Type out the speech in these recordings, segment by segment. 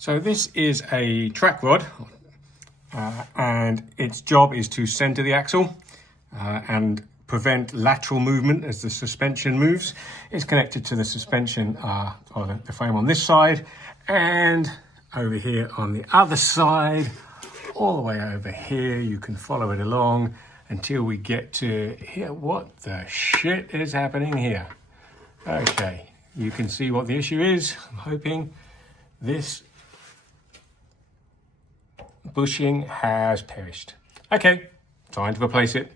So this is a track rod and its job is to center the axle and prevent lateral movement as the suspension moves. It's connected to the suspension or the frame on this side and over here on the other side, all the way over here. You can follow it along until we get to here. What the shit is happening here? Okay, you can see what the issue is. I'm hoping this bushing has perished. Okay, time to replace it.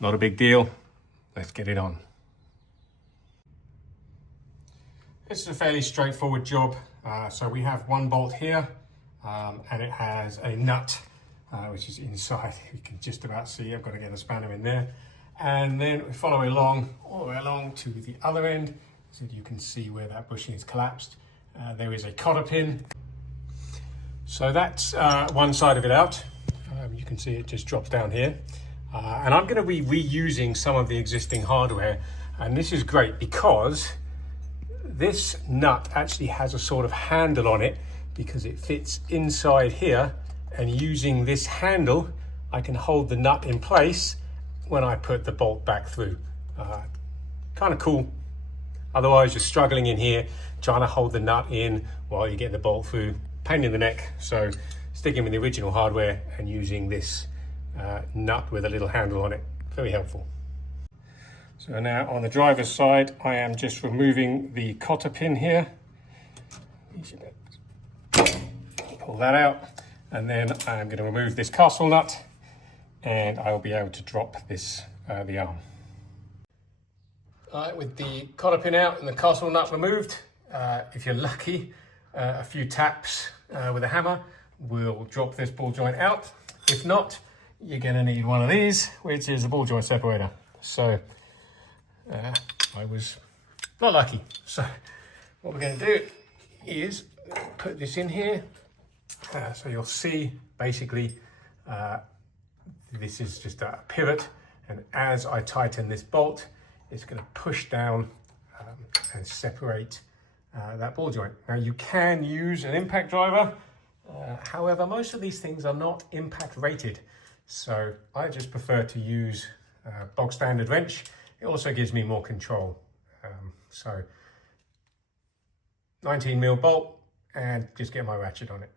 Not a big deal. Let's get it on. This is a fairly straightforward job. So we have one bolt here and it has a nut which is inside. You can just about see. I've got to get a spanner in there. And then we follow along, all the way along to the other end, so that you can see where that bushing is collapsed. There is a cotter pin. So that's one side of it out. You can see it just drops down here. And I'm going to be reusing some of the existing hardware. And this is great because this nut actually has a sort of handle on it because it fits inside here. And using this handle, I can hold the nut in place when I put the bolt back through. Kind of cool. Otherwise, you're struggling in here, trying to hold the nut in while you get the bolt through. Pain in the neck. So sticking with the original hardware and using this nut with a little handle on it, very helpful. So now on the driver's side, I am just removing the cotter pin here. Pull that out. And then I'm going to remove this castle nut and I'll be able to drop this, the arm. All right, with the cotter pin out and the castle nut removed, if you're lucky, a few taps with a hammer will drop this ball joint out. If not, you're going to need one of these, which is a ball joint separator. So I was not lucky. So what we're going to do is put this in here. So you'll see basically this is just a pivot, and as I tighten this bolt, it's going to push down and separate that ball joint. Now you can use an impact driver, however most of these things are not impact rated, so I just prefer to use a bog standard wrench. It also gives me more control. So 19mm bolt and just get my ratchet on it.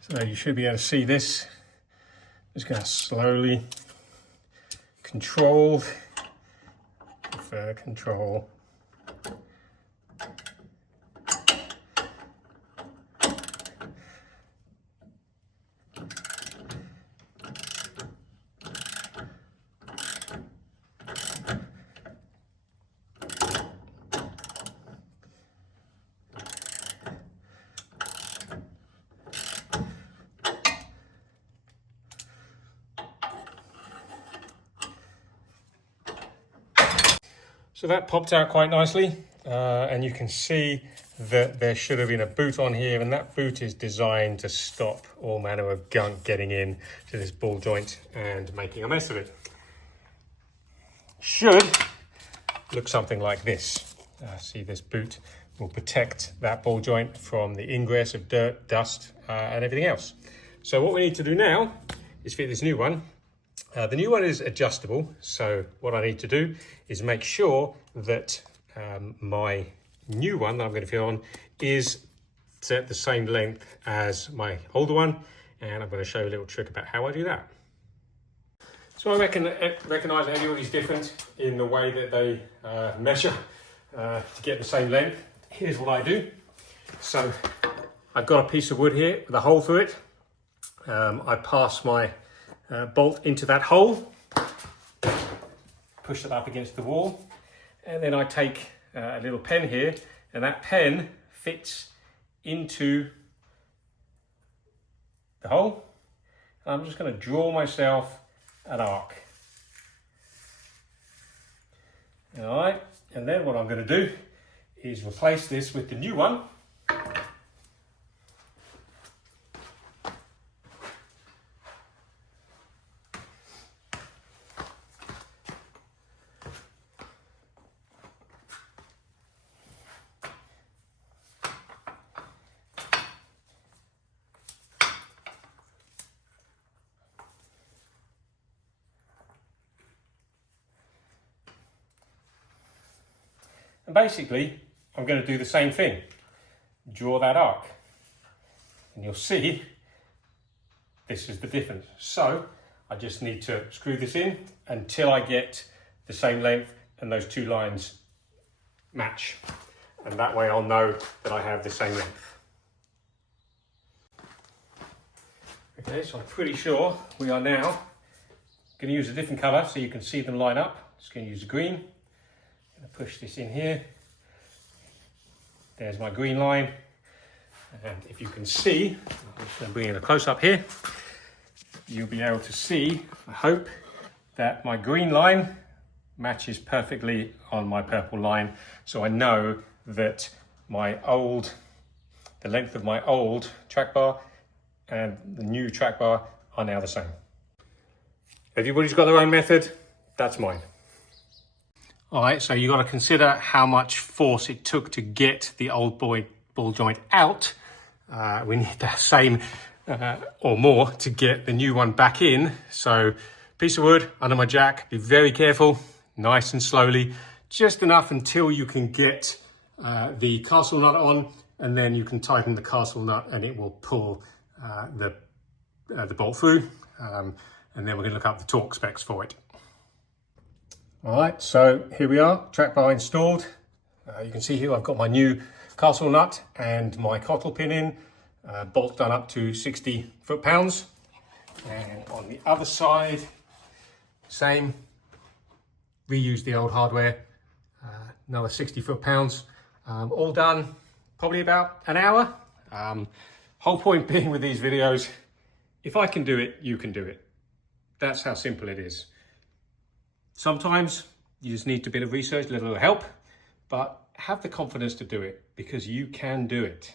So you should be able to see this. Just going to slowly control. So that popped out quite nicely, and you can see that there should have been a boot on here, and that boot is designed to stop all manner of gunk getting in to this ball joint and making a mess of it. Should look something like this. See, this boot will protect that ball joint from the ingress of dirt, dust, and everything else. So what we need to do now is fit this new one. The new one is adjustable, so what I need to do is make sure that my new one that I'm going to fit on is set the same length as my older one, and I'm going to show you a little trick about how I do that. So I recognise everybody's different in the way that they measure to get the same length. Here's what I do. So I've got a piece of wood here with a hole through it. I pass my bolt into that hole, push it up against the wall, and then I take a little pen here, and that pen fits into the hole. And I'm just going to draw myself an arc. All right, and then what I'm going to do is replace this with the new one. And basically, I'm going to do the same thing. Draw that arc. And you'll see this is the difference. So I just need to screw this in until I get the same length and those two lines match. And that way I'll know that I have the same length. Okay, so I'm pretty sure we are now going to use a different colour so you can see them line up. Just going to use green. I'm going to push this in here. There's my green line. And if you can see, I'm just going to bring in a close up here. You'll be able to see, I hope, that my green line matches perfectly on my purple line. So I know that the length of my old track bar and the new track bar are now the same. Everybody's got their own method, that's mine. All right, so you got to consider how much force it took to get the old ball joint out. We need the same or more to get the new one back in. So piece of wood under my jack, be very careful, nice and slowly, just enough until you can get the castle nut on, and then you can tighten the castle nut and it will pull the bolt through. And then we're going to look up the torque specs for it. All right, so here we are, track bar installed. You can see here I've got my new castle nut and my cottle pin in, bolt done up to 60 foot-pounds. And on the other side, same, reuse the old hardware, another 60 foot-pounds, all done probably about an hour. Whole point being with these videos, if I can do it, you can do it. That's how simple it is. Sometimes you just need a bit of research, a little help, but have the confidence to do it because you can do it.